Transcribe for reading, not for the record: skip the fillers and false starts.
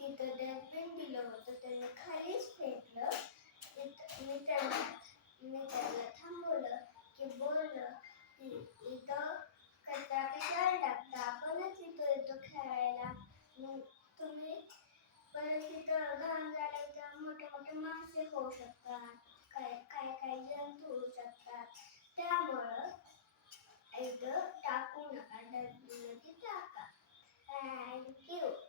तिथं डस्टबिन दिलं होतं त्याने खालीच फेकलं. मी त्याला थांबवलं की बोललं की इथं कचरा कशाला टाकता, आपणच इथं येतो खेळायला. मग तुम्ही परत तिथं घाण झालं तर मोठे मोठे मासे होऊ शकतात, काय काय काय जंतू होऊ शकतात. त्यामुळं इथं टाकू नका, डस्टबिनमध्ये टाका. थँक्यू.